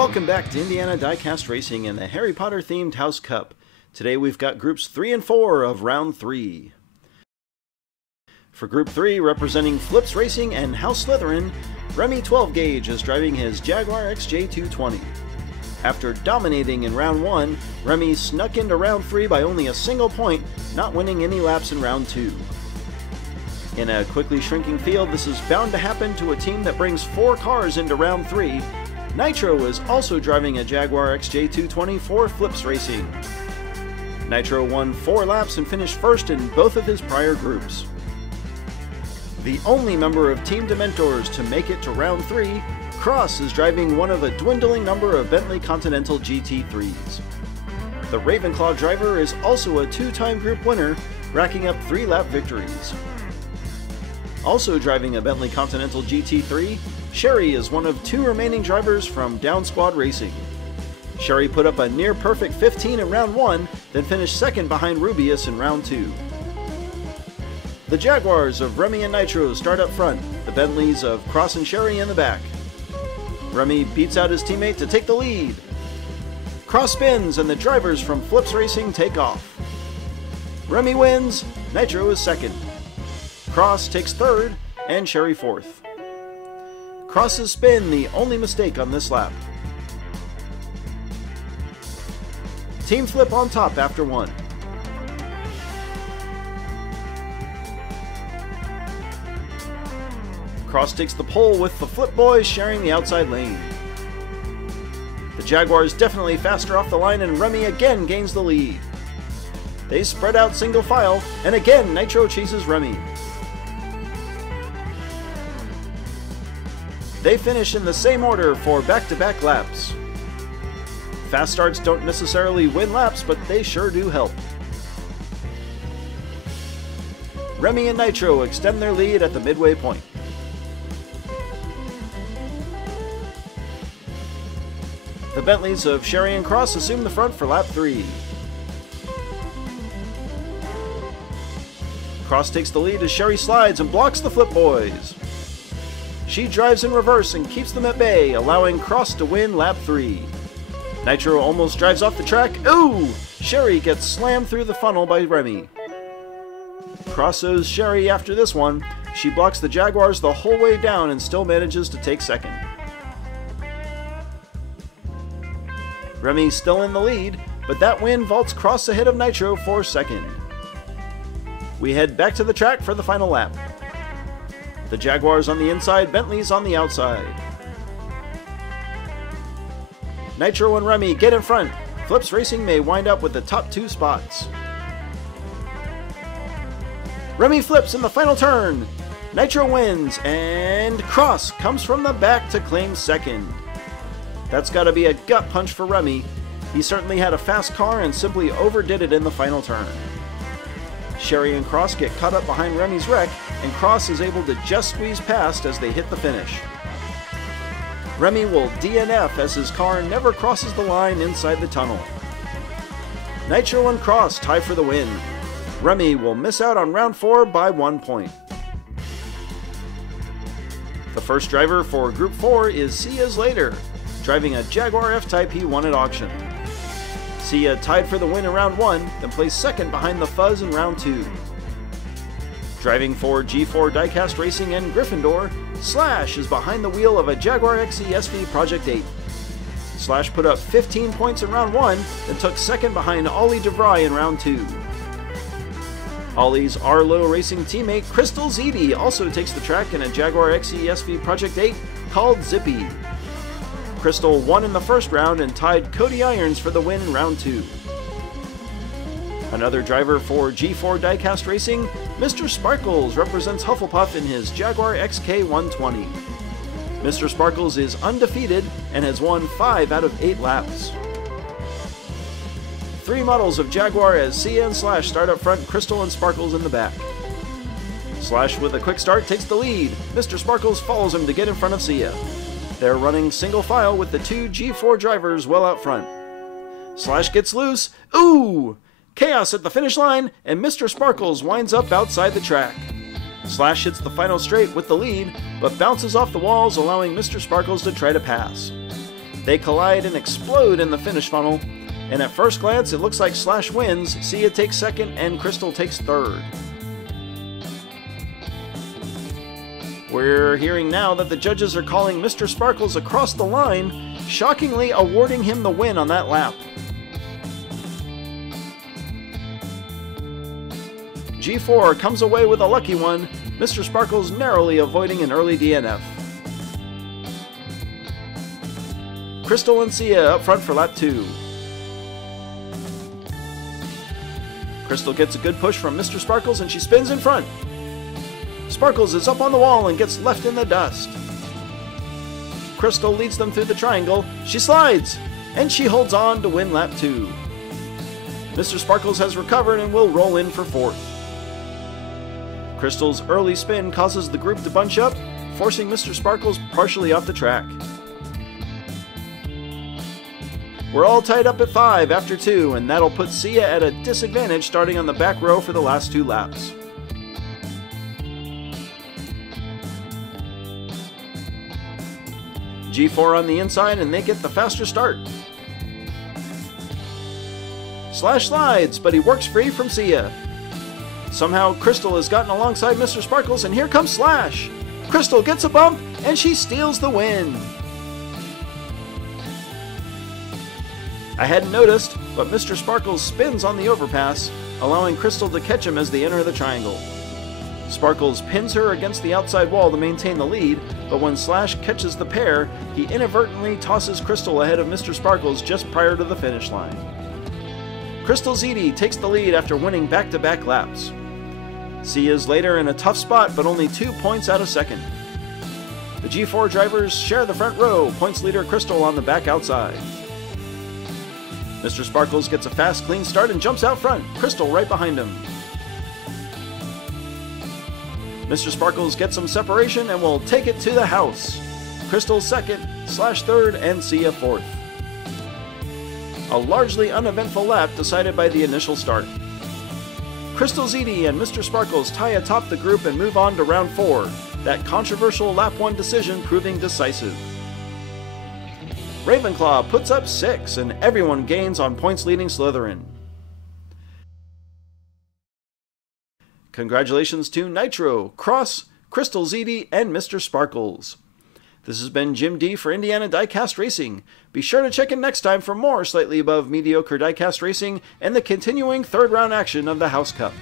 Welcome back to Indiana Diecast Racing and the Harry Potter themed House Cup. Today we've got groups 3 and 4 of round 3. For group 3, representing Flips Racing and House Slytherin, Remy 12 Gauge is driving his Jaguar XJ220. After dominating in round 1, Remy snuck into round 3 by only a single point, not winning any laps in round 2. In a quickly shrinking field, this is bound to happen to a team that brings 4 cars into round 3. Nitro is also driving a Jaguar XJ220 for Flips Racing. Nitro won 4 laps and finished first in both of his prior groups. The only member of Team Dementors to make it to round 3, Cross is driving one of a dwindling number of Bentley Continental GT3s. The Ravenclaw driver is also a 2-time group winner, racking up 3-lap victories. Also driving a Bentley Continental GT3, Sherry is one of 2 remaining drivers from Down Squad Racing. Sherry put up a near-perfect 15 in round 1, then finished second behind Rubius in round 2. The Jaguars of Remy and Nitro start up front, the Bentleys of Cross and Sherry in the back. Remy beats out his teammate to take the lead. Cross spins and the drivers from Flips Racing take off. Remy wins, Nitro is second. Cross takes third, and Sherry fourth. Cross's spin the only mistake on this lap. Team Flip on top after 1. Cross takes the pole with the Flip Boys sharing the outside lane. The Jaguars definitely faster off the line and Remy again gains the lead. They spread out single file and again Nitro chases Remy. They finish in the same order for back-to-back laps. Fast starts don't necessarily win laps, but they sure do help. Remy and Nitro extend their lead at the midway point. The Bentleys of Sherry and Cross assume the front for lap 3. Cross takes the lead as Sherry slides and blocks the Flip Boys. She drives in reverse and keeps them at bay, allowing Cross to win lap 3. Nitro almost drives off the track. Ooh! Sherry gets slammed through the funnel by Remy. Cross owes Sherry after this one. She blocks the Jaguars the whole way down and still manages to take second. Remy's still in the lead, but that win vaults Cross ahead of Nitro for second. We head back to the track for the final lap. The Jaguars on the inside, Bentleys on the outside. Nitro and Remy get in front. Flips Racing may wind up with the top 2 spots. Remy flips in the final turn. Nitro wins, and Cross comes from the back to claim second. That's gotta be a gut punch for Remy. He certainly had a fast car and simply overdid it in the final turn. Sherry and Cross get caught up behind Remy's wreck, and Cross is able to just squeeze past as they hit the finish. Remy will DNF as his car never crosses the line inside the tunnel. Nitro and Cross tie for the win. Remy will miss out on round 4 by 1 point. The first driver for Group 4 is Sia Slater, driving a Jaguar F-Type he won at auction. Sia tied for the win in round 1, then placed second behind the Fuzz in round 2. Driving for G4 Diecast Racing and Gryffindor, Slash is behind the wheel of a Jaguar XE SV Project 8. Slash put up 15 points in round 1, then took second behind Ollie DeVry in round 2. Ollie's Arlo Racing teammate Crystal Ziti also takes the track in a Jaguar XE SV Project 8 called Zippy. Crystal won in the first round and tied Cody Irons for the win in round 2. Another driver for G4 Diecast Racing, Mr. Sparkles represents Hufflepuff in his Jaguar XK120. Mr. Sparkles is undefeated and has won 5 out of 8 laps. 3 models of Jaguar as Sia and Slash start up front, Crystal and Sparkles in the back. Slash with a quick start takes the lead. Mr. Sparkles follows him to get in front of Sia. They're running single file with the 2 G4 drivers well out front. Slash gets loose. Ooh! Chaos at the finish line, and Mr. Sparkles winds up outside the track. Slash hits the final straight with the lead, but bounces off the walls, allowing Mr. Sparkles to try to pass. They collide and explode in the finish funnel, and at first glance it looks like Slash wins, Sia takes second, and Crystal takes third. We're hearing now that the judges are calling Mr. Sparkles across the line, shockingly awarding him the win on that lap. G4 comes away with a lucky one, Mr. Sparkles narrowly avoiding an early DNF. Crystal and Sia up front for lap 2. Crystal gets a good push from Mr. Sparkles and she spins in front. Sparkles is up on the wall and gets left in the dust. Crystal leads them through the triangle. She slides, and she holds on to win lap 2. Mr. Sparkles has recovered and will roll in for 4th. Crystal's early spin causes the group to bunch up, forcing Mr. Sparkles partially off the track. We're all tied up at 5 after 2, and that'll put Sia at a disadvantage starting on the back row for the last 2 laps. G4 on the inside, and they get the faster start. Slash slides, but he works free from Sia. Somehow Crystal has gotten alongside Mr. Sparkles, and here comes Slash. Crystal gets a bump, and she steals the win. I hadn't noticed, but Mr. Sparkles spins on the overpass, allowing Crystal to catch him as they enter the triangle. Sparkles pins her against the outside wall to maintain the lead, but when Slash catches the pair, he inadvertently tosses Crystal ahead of Mr. Sparkles just prior to the finish line. Crystal ZD takes the lead after winning back-to-back laps. Sia's later in a tough spot, but only 2 points out of second. The G4 drivers share the front row, points leader Crystal on the back outside. Mr. Sparkles gets a fast, clean start and jumps out front, Crystal right behind him. Mr. Sparkles gets some separation and will take it to the house. Crystal second, Slash third, and Sia 4th. A largely uneventful lap decided by the initial start. Crystal ZD and Mr. Sparkles tie atop the group and move on to round 4, that controversial lap 1 decision proving decisive. Ravenclaw puts up 6, and everyone gains on points leading Slytherin. Congratulations to Nitro, Cross, Crystal ZD, and Mr. Sparkles. This has been Jim D for Indiana Diecast Racing. Be sure to check in next time for more slightly above mediocre diecast racing and the continuing third round action of the House Cup.